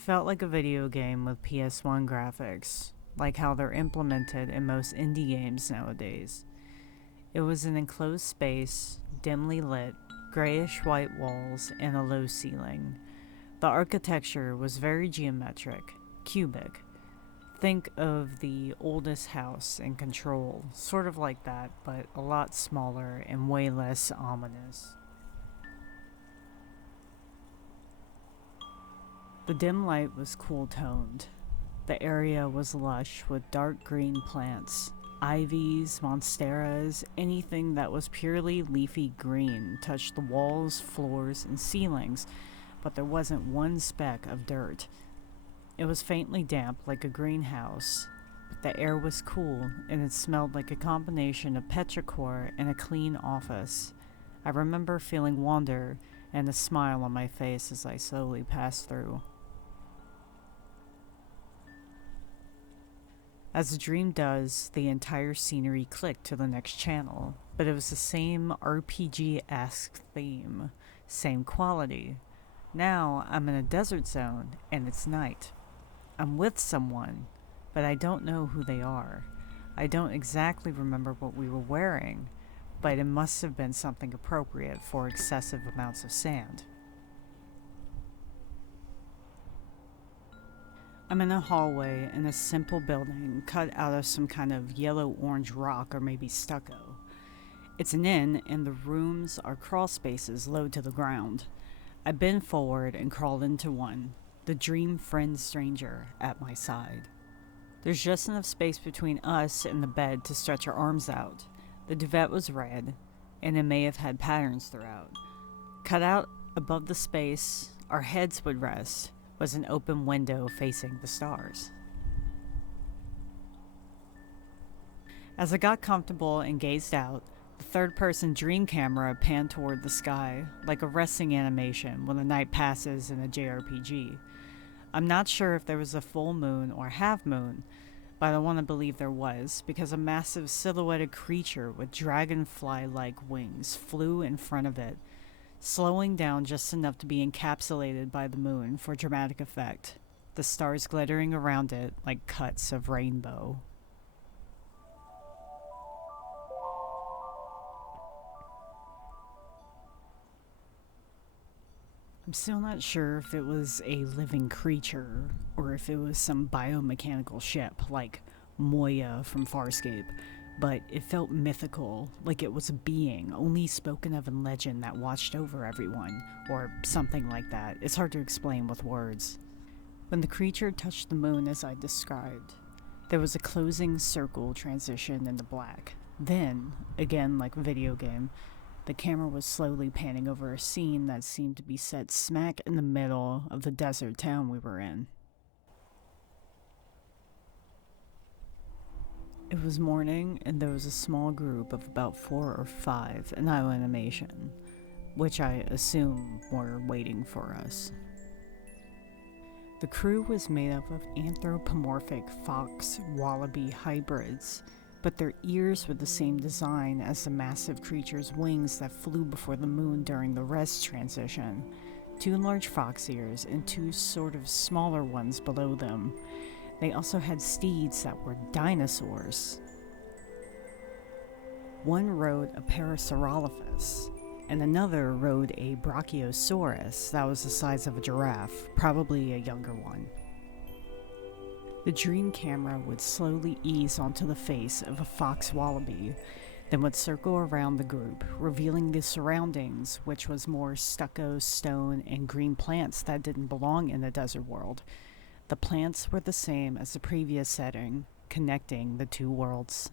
felt like a video game with PS1 graphics, like how they're implemented in most indie games nowadays. It was an enclosed space, dimly lit, grayish white walls, and a low ceiling. The architecture was very geometric, cubic. Think of the oldest house in Control, sort of like that, but a lot smaller and way less ominous. The dim light was cool toned. The area was lush with dark green plants. Ivies, monsteras, anything that was purely leafy green touched the walls, floors, and ceilings, but there wasn't one speck of dirt. It was faintly damp like a greenhouse. The air was cool, and it smelled like a combination of petrichor and a clean office. I remember feeling wonder and a smile on my face as I slowly passed through. As the dream does, the entire scenery clicked to the next channel, but it was the same RPG-esque theme, same quality. Now I'm in a desert zone, and it's night. I'm with someone, but I don't know who they are. I don't exactly remember what we were wearing, but it must have been something appropriate for excessive amounts of sand. I'm in a hallway in a simple building cut out of some kind of yellow-orange rock or maybe stucco. It's an inn, and the rooms are crawl spaces low to the ground. I bend forward and crawl into one, the dream friend stranger at my side. There's just enough space between us and the bed to stretch our arms out. The duvet was red, and it may have had patterns throughout. Cut out above the space our heads would rest was an open window facing the stars. As I got comfortable and gazed out, the third-person dream camera panned toward the sky, like a resting animation when the night passes in a JRPG. I'm not sure if there was a full moon or half moon, but I want to believe there was, because a massive silhouetted creature with dragonfly-like wings flew in front of it, slowing down just enough to be encapsulated by the moon for dramatic effect, the stars glittering around it like cuts of rainbow. I'm still not sure if it was a living creature or if it was some biomechanical ship like Moya from Farscape, but it felt mythical, like it was a being only spoken of in legend that watched over everyone, or something like that. It's hard to explain with words. When the creature touched the moon as I described, there was a closing circle transition into black. Then, again like a video game, the camera was slowly panning over a scene that seemed to be set smack in the middle of the desert town we were in. It was morning, and there was a small group of about 4 or 5 in island animation, which I assume were waiting for us. The crew was made up of anthropomorphic fox-wallaby hybrids, but their ears were the same design as the massive creature's wings that flew before the moon during the rest transition. 2 large fox ears and 2 sort of smaller ones below them. They also had steeds that were dinosaurs. One rode a Parasaurolophus, and another rode a Brachiosaurus that was the size of a giraffe, probably a younger one. The dream camera would slowly ease onto the face of a fox wallaby, then would circle around the group, revealing the surroundings, which was more stucco, stone, and green plants that didn't belong in the desert world. The plants were the same as the previous setting, connecting the 2 worlds.